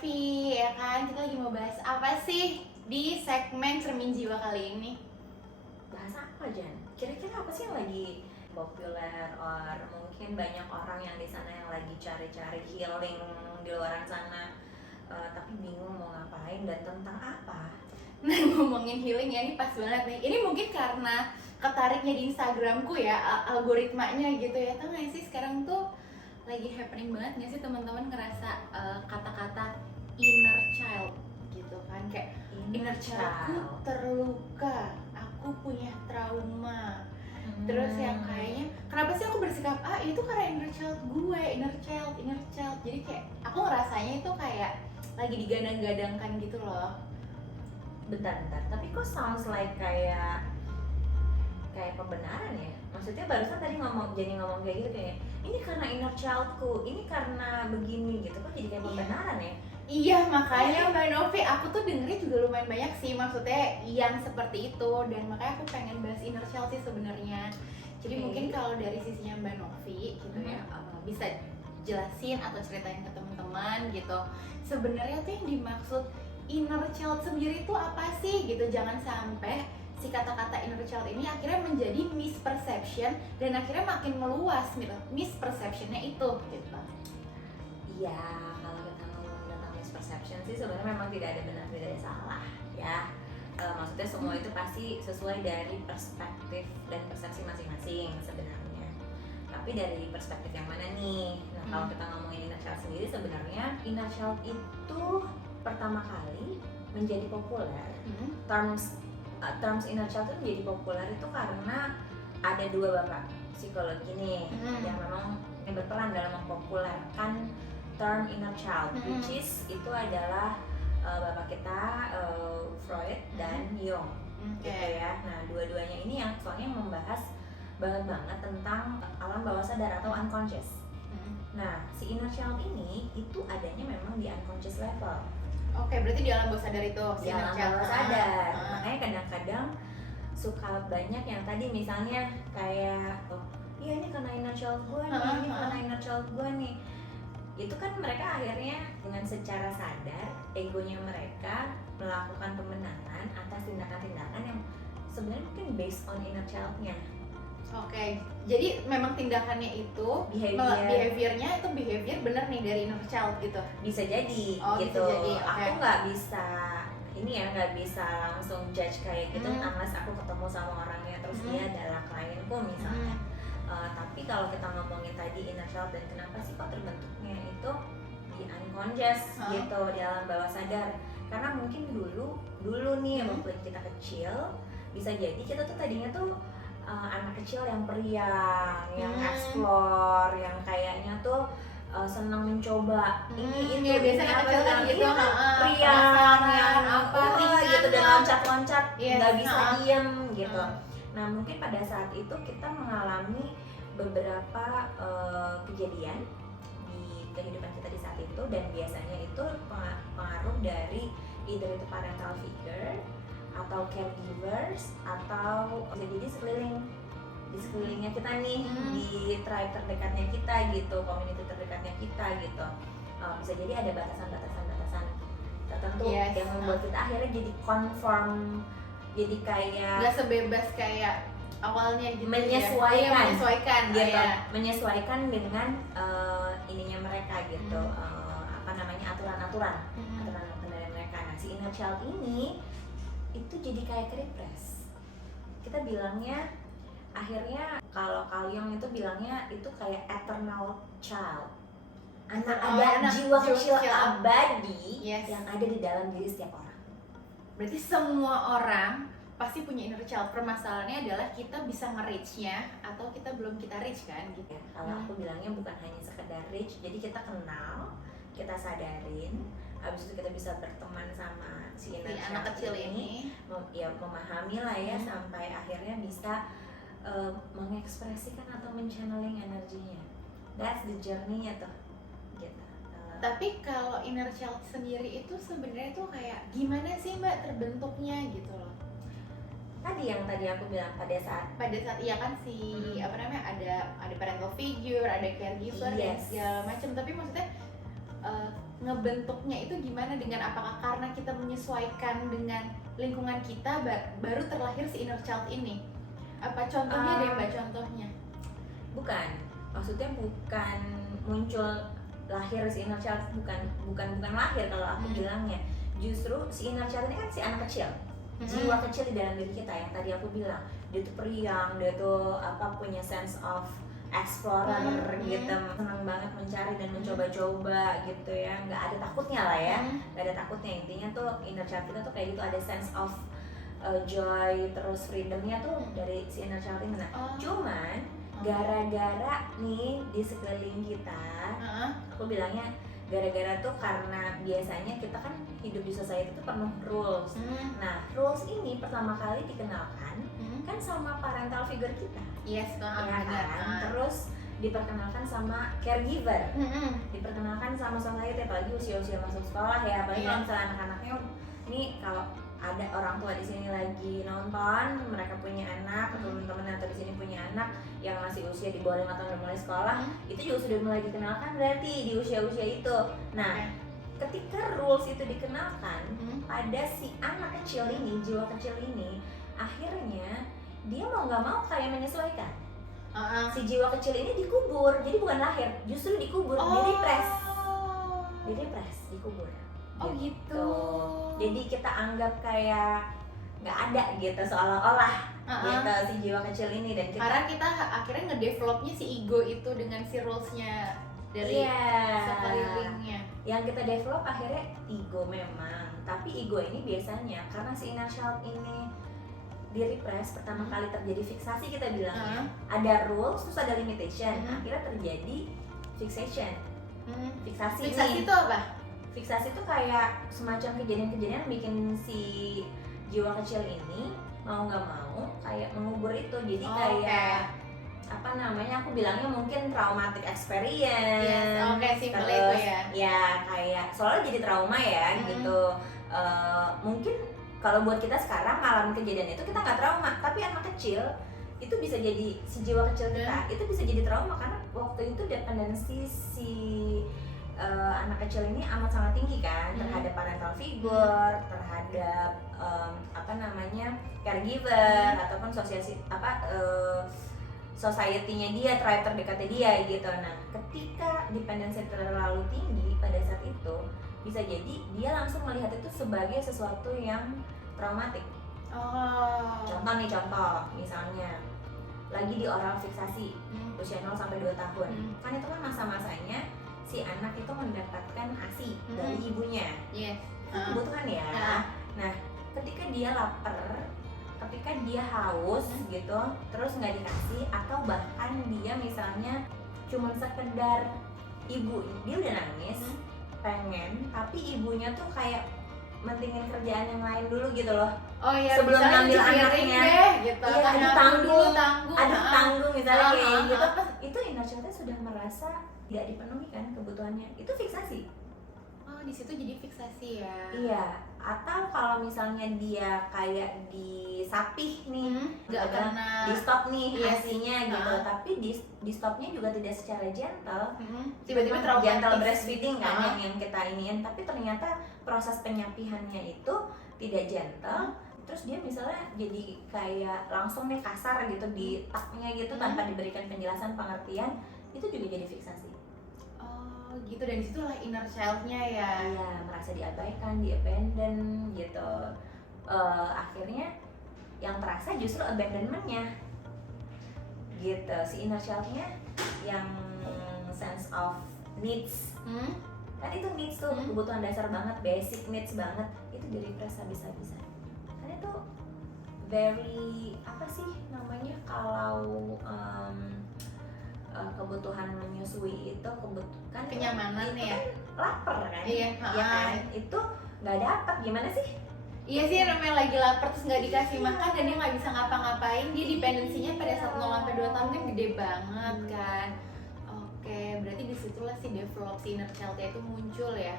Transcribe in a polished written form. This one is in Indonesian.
Vi, ya kan? Kita lagi mau bahas apa sih di segmen Cermin Jiwa kali ini? Bahas apa, Jan? Kira-kira apa sih yang lagi populer, or mungkin banyak orang yang di sana yang lagi cari-cari healing di luar sana, tapi bingung mau ngapain dan tentang apa? Nah, ngomongin healing ya, ini pas banget nih. Ini mungkin karena ketariknya di Instagramku ya, algoritmanya gitu ya. Tau gak sih sekarang tuh lagi happening banget gak sih teman-teman ngerasa kata-kata inner child gitu kan? Kayak inner childku terluka, aku punya trauma. Terus yang kayaknya kenapa sih aku bersikap itu karena inner child gue, inner child. Jadi kayak aku ngerasanya itu kayak lagi digadang-gadangkan gitu loh. Bentar, tapi kok sounds like kayak pembenaran ya? Maksudnya barusan tadi ngomong kayak gitu, kayak ini karena inner childku, ini karena begini gitu, kok jadi kayak pembenaran ya? Iya, makanya Mbak Novi, aku tuh dengernya juga lumayan banyak sih, maksudnya yang seperti itu. Dan makanya aku pengen bahas inner child sih sebenarnya. Jadi mungkin kalau dari sisinya Mbak Novi gitu ya, bisa jelasin atau ceritain ke teman-teman gitu, sebenarnya tuh yang dimaksud inner child sendiri itu apa sih gitu. Jangan sampai si kata-kata inner child ini akhirnya menjadi misperception dan akhirnya makin meluas misperceptionnya itu gitu. Iya, kalau kita ngomong tentang misperception sih sebenarnya memang tidak ada benar, tidak ada salah ya. Maksudnya semua itu pasti sesuai dari perspektif dan persepsi masing-masing sebenarnya. Tapi dari perspektif yang mana nih? Nah, kalau kita ngomongin inner child sendiri, sebenarnya inner child itu pertama kali menjadi populer. Terms inner child itu menjadi populer itu karena ada dua bapak psikologi nih yang memang berperan dalam mempopulerkan term inner child, which is itu adalah bapak kita Freud dan Jung, gitu ya. Nah, dua-duanya ini yang soalnya membahas banget tentang alam bawah sadar atau unconscious. Nah, si inner child ini itu adanya memang di unconscious level. Oke, berarti di alam bawah sadar itu. Di alam bawah sadar. Makanya kadang-kadang suka banyak yang tadi misalnya kayak, iya ini karena inner child gue nih, ini karena inner child gue nih. Itu kan mereka akhirnya dengan secara sadar, egonya mereka melakukan pembenaran atas tindakan-tindakan yang sebenarnya mungkin based on inner child-nya. Oke, jadi memang tindakannya itu, behaviornya itu behavior bener nih dari inner child gitu? Bisa jadi, gitu. Bisa jadi, aku nggak bisa, ini ya nggak bisa langsung judge kayak gitu unless aku ketemu sama orangnya terus dia adalah klienku misalnya. Tapi kalau kita ngomongin tadi inner child dan kenapa sih kok terbentuknya itu di unconscious gitu, di alam bawah sadar. Karena mungkin dulu nih waktu kita kecil, bisa jadi kita tuh tadinya tuh anak kecil yang periang, yang explore, yang kayaknya tuh senang mencoba ini itu ya, biasanya apa kecil kan gitu, periang yang apa gitu dan loncat-loncat nggak bisa diam gitu. Nah, mungkin pada saat itu kita mengalami beberapa kejadian di kehidupan kita di saat itu, dan biasanya itu pengaruh dari either itu parental figure atau caregivers atau bisa jadi di sekelilingnya kita nih, di tribe terdekatnya kita gitu, community terdekatnya kita gitu. Bisa jadi ada batasan-batasan tertentu yang membuat kita akhirnya jadi conform, jadi kayak nggak sebebas kayak awalnya gitu, menyesuaikan gitu, menyesuaikan dengan ininya mereka gitu, apa namanya, aturan dari mereka. Nah, si inner child ini itu jadi kayak repress. Kita bilangnya akhirnya, kalau Carl Jung itu bilangnya itu kayak eternal child. Ada jiwa kecil abadi yang ada di dalam diri setiap orang. Berarti semua orang pasti punya inner child. Permasalahannya adalah kita bisa nge-reach-nya atau kita belum kita reach kan gitu. Kalau aku bilangnya bukan hanya sekedar reach, jadi kita kenal, kita sadarin, habis itu kita bisa berteman sama si anak kecil ini, ya memahami lah ya, sampai akhirnya bisa mengekspresikan atau menchanneling energinya. That's the journey-nya tuh gitu. Tapi kalau inner child sendiri itu sebenarnya tuh kayak gimana sih Mbak terbentuknya gitu loh? Tadi aku bilang pada saat iya kan apa namanya, ada parental figure, ada caregiver dan segala macam. Tapi maksudnya ngebentuknya itu gimana, dengan apakah karena kita menyesuaikan dengan lingkungan kita baru terlahir si inner child ini? Apa contohnya deh Mbak, contohnya? Bukan, maksudnya bukan muncul lahir si inner child, bukan lahir kalau aku bilangnya. Justru si inner child ini kan si anak kecil, jiwa kecil di dalam diri kita yang tadi aku bilang. Dia tuh periang, dia tuh punya sense of explorer gitu, senang banget mencari dan mencoba-coba gitu ya, nggak ada takutnya lah ya, nggak ada takutnya. Intinya tuh inner child kita tuh kayak gitu, ada sense of joy, terus freedomnya tuh dari si inner child ini. Nah, cuman gara-gara nih di sekeliling kita, aku bilangnya gara-gara tuh karena biasanya kita kan hidup di society itu penuh rules. Nah, rules ini pertama kali dikenalkan kan sama parental figure kita. Yes, ya kan? Terus diperkenalkan sama caregiver, diperkenalkan sama society, apalagi usia-usia masuk sekolah ya, apalagi kalau misalnya anak-anaknya nih, kalau ada orang tua di sini lagi nonton, mereka punya anak atau teman-teman atau di sini punya anak yang masih usia di bawah 5 tahun udah mulai sekolah, itu juga sudah mulai dikenalkan berarti di usia-usia itu. Nah, ketika rules itu dikenalkan pada si anak kecil ini, jiwa kecil ini, akhirnya dia mau nggak mau kayak menyesuaikan. Si jiwa kecil ini dikubur, jadi bukan lahir, justru dikubur, direpres, dikubur. Oh gitu. Jadi kita anggap kayak nggak ada gitu, seolah-olah gitu si jiwa kecil ini. Dan karena kita akhirnya ngedevelopnya si ego itu dengan si rules-nya dari sekelilingnya. Yang kita develop akhirnya ego memang, tapi ego ini biasanya karena si inner child ini di-repress, pertama kali terjadi fiksasi, kita bilangnya ada rules terus ada limitation, akhirnya terjadi fixation. Fiksasi itu apa? Fiksasi itu kayak semacam kejadian-kejadian bikin si jiwa kecil ini mau nggak mau kayak mengubur itu. Jadi kayak apa namanya, aku bilangnya mungkin traumatic experience. Simple itu ya. Ya kayak soalnya jadi trauma ya gitu. Mungkin kalau buat kita sekarang ngalamin kejadian itu kita nggak trauma, tapi anak kecil itu bisa jadi, si jiwa kecil kita itu bisa jadi trauma karena waktu itu dependensi si anak kecil ini amat sangat tinggi kan terhadap parental figure, terhadap apa namanya caregiver ataupun society-nya dia, tribe terdekatnya dia gitu. Nah, ketika dependensi terlalu tinggi pada saat itu, bisa jadi dia langsung melihat itu sebagai sesuatu yang traumatik. Contoh misalnya lagi di oral fiksasi usia 0 sampai 2 tahun. Kan itu kan masa-masanya si anak itu mendapatkan ASI dari ibunya. Kebutuhan ya. Nah, ketika dia lapar, ketika dia haus gitu, terus nggak dikasih, atau bahkan dia misalnya cuma sekedar dia udah nangis, pengen, tapi ibunya tuh kayak mentingin kerjaan yang lain dulu gitu loh. Sebelum ngambil anaknya, gitu. Aduk tanggung misalnya kayak gitu. Itu inner child-nya sudah merasa tidak dipenuhi kan kebutuhannya, itu fiksasi. Di situ jadi fiksasi ya. Iya, atau kalau misalnya dia kayak disapih nih, nggak kena di stop nih ASI-nya gitu, tapi di stopnya juga tidak secara gentle. Tiba-tiba traumatis. Gentle breastfeeding kan yang kita iniin, tapi ternyata proses penyapihannya itu tidak gentle. Terus dia misalnya jadi kayak langsung nih kasar gitu di taknya gitu tanpa diberikan penjelasan pengertian, itu juga jadi fiksasi. Gitu, dan disitulah inner child-nya ya. Iya, merasa diabaikan, di-abandon gitu. Akhirnya yang terasa justru abandonment-nya gitu. Si inner child-nya yang sense of needs, kan itu needs tuh, kebutuhan dasar banget, basic needs banget, itu di-repress habis-habisan. Kan itu very, apa sih namanya, kalau kebutuhan menyusui itu kan kenyamanan itu ya, kan lapar kan, ya kan itu nggak dapat, gimana sih? Iya sih, namanya lagi lapar terus nggak dikasih makan dan dia nggak bisa ngapa-ngapain, dia dependensinya pada saat 0 sampai 2 tahun kan gede banget kan. Oke, berarti disitulah si develop si inner child itu muncul ya.